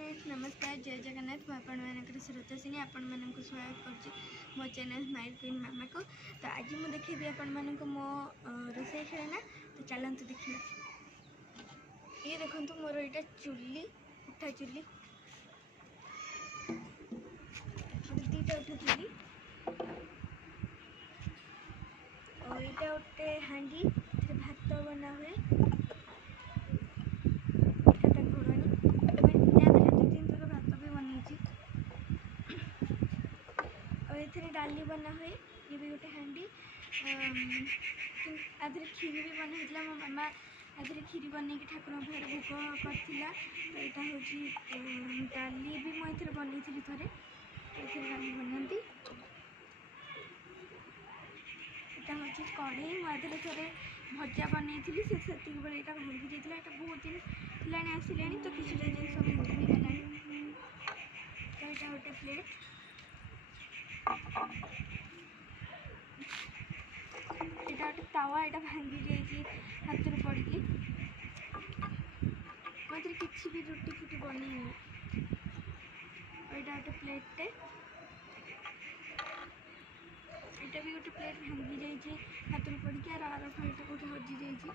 Friends नमस्कार जय जगन्नाथ मुझे श्रोता सिंह आपण मानक स्वागत कर मो चैनल स्माइल क्वीन मामा को। तो आज मुझे देखी आपण मानक मो रोसे खेलना। तो चलते देखा ये देखो मोर यहाँ चुली उठा चुली दीटा उठा चुली और यहाँ गोटे हांडी भात बना हुए डाली बना हुए। ये भी गोटे हांडी आधे खीरी भी बनाई मो मामा आधे खीरी बन ठाकुर घर भोग करथिला। तो यहाँ हूँ डाली भी मुझे बनई थे डाली बनाती। यहाँ हूँ कढ़ई मुझे थे भजा बनई थी से बेले यहाँ भांगी जाता। यहाँ बहुत दिन है आसिले तो किसी जिन भांगी गला। तो यहाँ गोटे प्लेट यहाँ गोटे तावा यहाँ भांगी जाइए हाथ में पड़ी मतलब किसी भी रुटी फुटी बनी। यहाँ गोटे प्लेटे यहाँ भी गोटे प्लेट भांगी जाइए हाथ में पड़ी आर फाइटा कौटे हजि जाइए।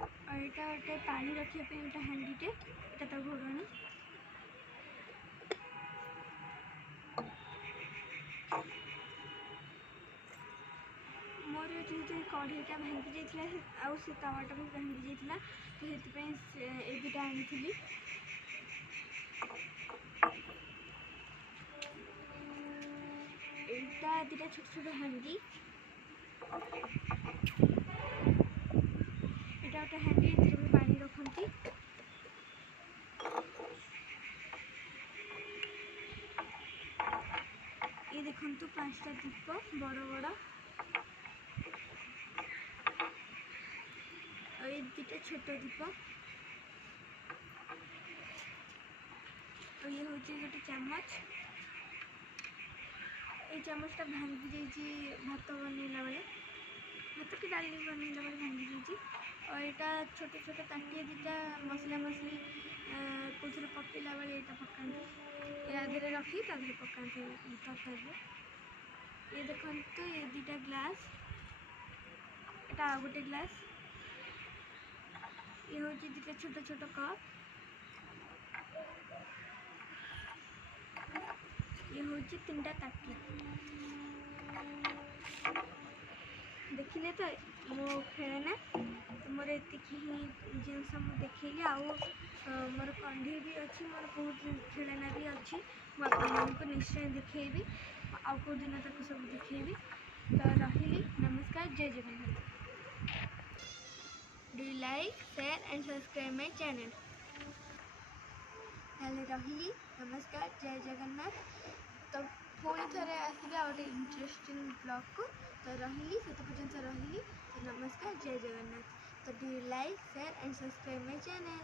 और यहाँ गोटे पानी रखापी गोटे हांडीटे यहाँ घोड़णी मोर जो कढ़ईटा भांगी जाता आउ से तावाटा भी भांगी जाता। तो ये दुटा आनी यहाँ दुटा छोट छोट हांडी यहाँ गोटे हांडी भी पानी रखती। ये देखु 5टा दीप बड़ बड़ और ये दुटा छोट दीप और ये हूँ गोटे चामच। ये चामचटा भांगी जाइए भात बनैला बेले भात कि डाली बनैला बेले भांगी जाइए। और यहाँ छोटे छोटे ताटिए दुटा मसला मसली कौन पकेला बेले यहाँ पकाते यादे रखी तादे पकाते तरकारी। ये देखो ये दुटा ग्लास यहाँ आ गोटे ग्लास। ये हूँ दुटा छोट छोट कप। ये हूँ 3टा ताटिया देखिले तो मो खेलना। तो मोर एति ही जिनस देखली मोर कंढी भी अच्छी मोर बहुत खेलना भी अच्छी मुझे निश्चय देखी आउ कौ दिन तक सब देखी। तो रही नमस्कार जय Jagannath. Do you like share and subscribe my channel. रही नमस्कार जय जगन्नाथ। तो पुणी थे आसबि आ गोटे इंटरेस्टिंग ब्लॉग को। तो रही से पर्यंत रही। तो नमस्कार जय जगन्नाथ। तो do you like share and subscribe my channel.